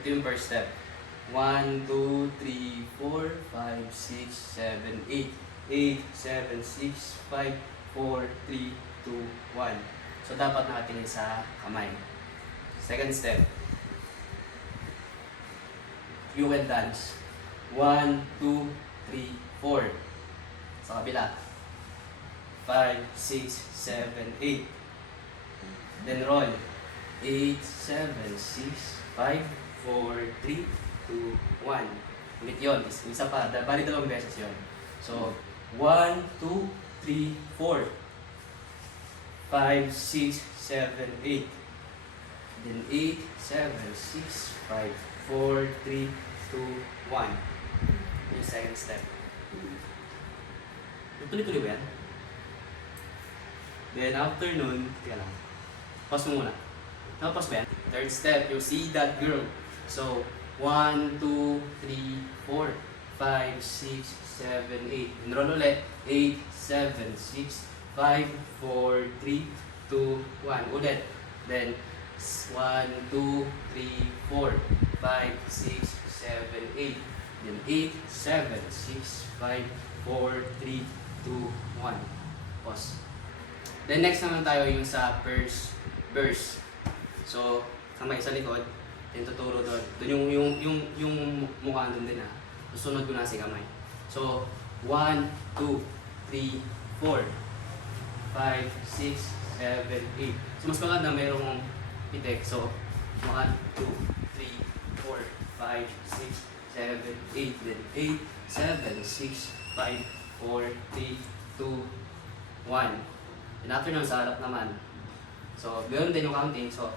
Ito yung first step. 1, 2, 3, 4, 5, 6, 7, 8. 8, 7, 6, 5, 4, 3, 2, 1. So, dapat nakatingin sa kamay. Second step. You will dance. 1, 2, 3, 4. Sa kabila. 5, 6, 7, 8. Then roll. 8, 7, 6, 5, 4, 3, 2, 1. Ulit yun. Isa pa. Bali dalawang beses yun. So, 1, 2, 3, 4. 5, 6, 7, 8. Then 8, 7, 6, 5, 4, 3, 2, 1. Yung second step. Tuloy-tuloy ba yan? Then after nun, teka lang. Pause mo muna. Tapos ba yan? Third step, you see that girl. So, 1, 2, 3, 4, 5, 6, 7, 8. Enroll ulit. 8, 7, 6, 5, 4, 3, 2, 1. Ulit. Then, 1, 2, 3, 4, 5, 6, 7, 8. Then 8, 7, 6, 5, 4, 3, 2, 1. Pause. Then next naman tayo yung sa first verse. So, kamay sa likod, then tuturo doon. Doon yung mukha doon din ha. Susunod ko na si kamay. So, 1, 2, 3, 4, 5, 6, 7, 8. So, mas maganda mayroong pitik. So, 1, 2, 3, 4, 5, 6, 7, 8. Then 8, 7, 6, 5, 4, 3, 2, 1. And after nun, sa harap naman. So, meron din yung counting. So,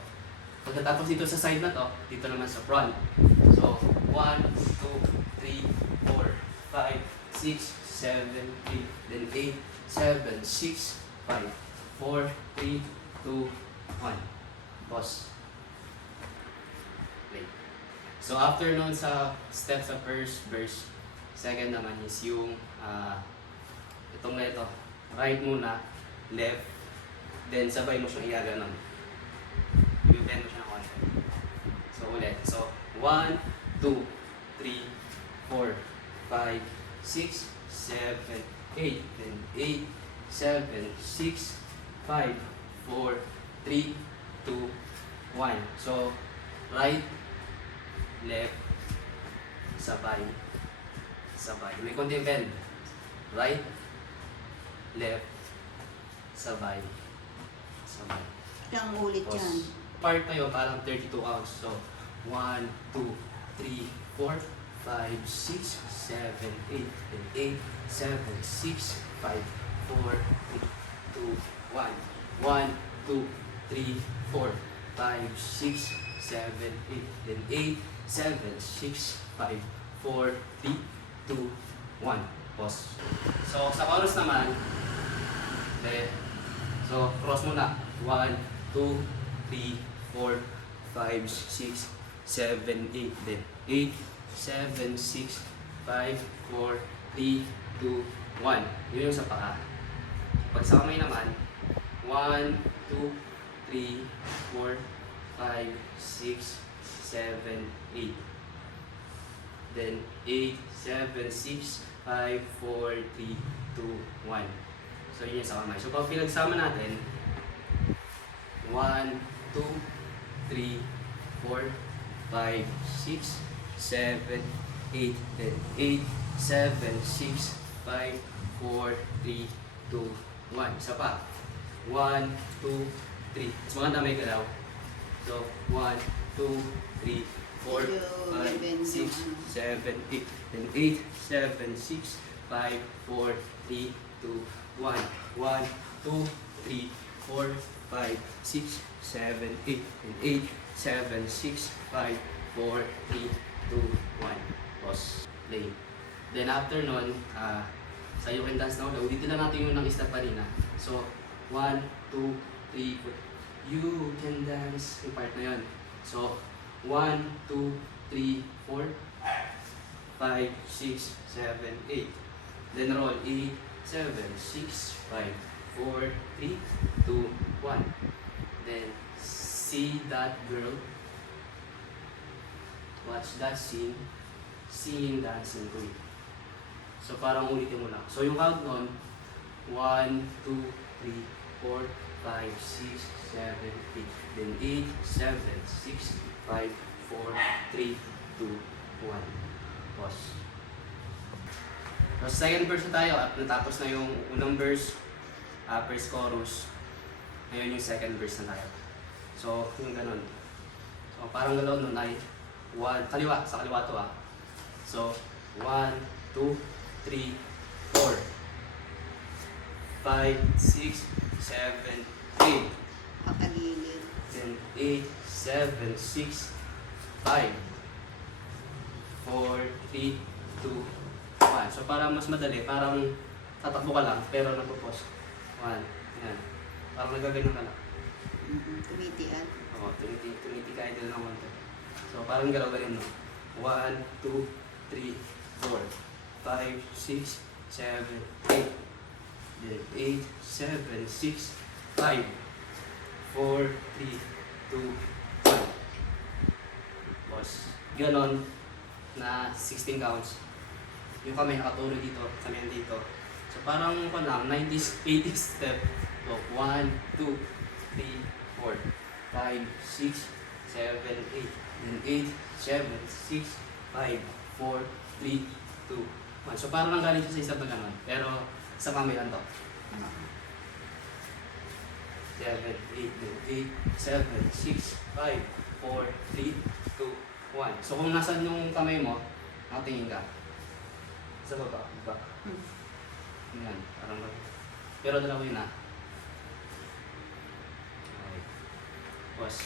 pagkatapos dito sa side na to, dito naman sa front. So, 1, 2, 3, 4, 5, 6, 7, 8. Then 8, 7, 6, 5, 4, 3, 2, 1. Pause. Wait. So, after nun sa step sa first verse, second naman is yung itong na ito. Right muna, left, then sabay mo siyang i-ganon. I-bend mo siya ng konti. So, ulit. So, 1, 2, 3, 4, 5, 6, 7, 8. Then 8, 7, 6, 5, 4, 3, 2, 1. So, right, left, sabay, sabay. May konting bend. Right, left, sabay, sabay. Ilang ulit yan? Tapos, part na yun, parang 32 counts. So, 1, 2, 3, 4, 5, 6, 7, 8, then 8, 7, 6, 5, 4, 3, 2, 1. 1, 2, 3, 4, 5, 6, 7, 8, then 8, 7, 6, 5, 4, 3, 2, 1. Pause. So, sa chorus naman, so, cross muna. 1, 2, 3, 4, 5, 6, 7, 8. Then 8, 7, 6, 5, 4, 3, 2, 1. Yun yung sa paa. Pag sa kamay naman, 1, 2, 3, 4, 5, 6, 7, 8. Then 8, 7, 6, 5, 4, 3, 2, 1. So, yun yung sa kamay. So, pag pinagsama natin, 1, 2, 3, 4, 5, 6, 7, 8. Then 8, 7, 6, 5, 4, 3, 2, 1. Isa pa. 1, 2, 3. Mas maganda may galaw. So, 1, 2, 3, 4, 5, 6, 7, 8. Then 8, 7, 6, 5, 4, 3, 2, 1. 1, 2, 3, 4, 5, 6, 7, 8. And 8, 7, 6, 5, 4, 3, 2, 1. Pause. Play. Then after nun, sa You Can Dance Now, dito na natin yung nang step kanina. So, 1, 2, 3, 4. You can dance. Yung part na yun. So, 1, 2, 3, 4, 5, 6, 7, 8. Then roll 8, 7, 6, 5, 4, 3, 2, 1. Then see that girl. watch that scene, singing, dancing, queen. So parang ulitin mo lang. So yung count nun, 1, 2, 3, 4, 5, 6, 7, 8. Then 8, 7, 6, 5, 4, 3, 2, 1. Pause. So second verse na tayo at natapos na yung unang verse, first chorus. Ngayon yung second verse na tayo. So yung ganun. So parang galaw nun ay 1, kaliwa, sa kaliwa to So 1, 2, 3, 4, 5, 6, 7, 8. Pakagilid. Then 8, 7, 6, 5, 4, 3, 2, 1. So para mas madali, parang tatakbo ka lang, pero nagpo-pause. 1, yan. Parang nagaganyan ka lang. Tumitian. Oo, tumiti ka idol ng konti. So parang galaw ganyan, no? 1, 2, 3, 4, 5, 6, 7, 8. Then 8, 7, 6, 5, 4, 3, 2, 1. Pause. Ganon na 16 counts. Yung kamay nakatulog dito, kamay dito. So parang ko lang, 90s, 80s step. So 1, 2, 3, 4, 5, 6, 7, 8. Then 8, 7, 6, 5, 4, 3, 2, 1. So parang nanggaling siya sa isang na ganon. Pero sa kamay lang to. 7, 8, 8, 7, 6, 5, 4, 3, 2, 1. So kung nasan yung kamay mo, nakatingin ka. Sa baba, baba. Yan, parang baba. Pero dalawa yun Okay. Pause.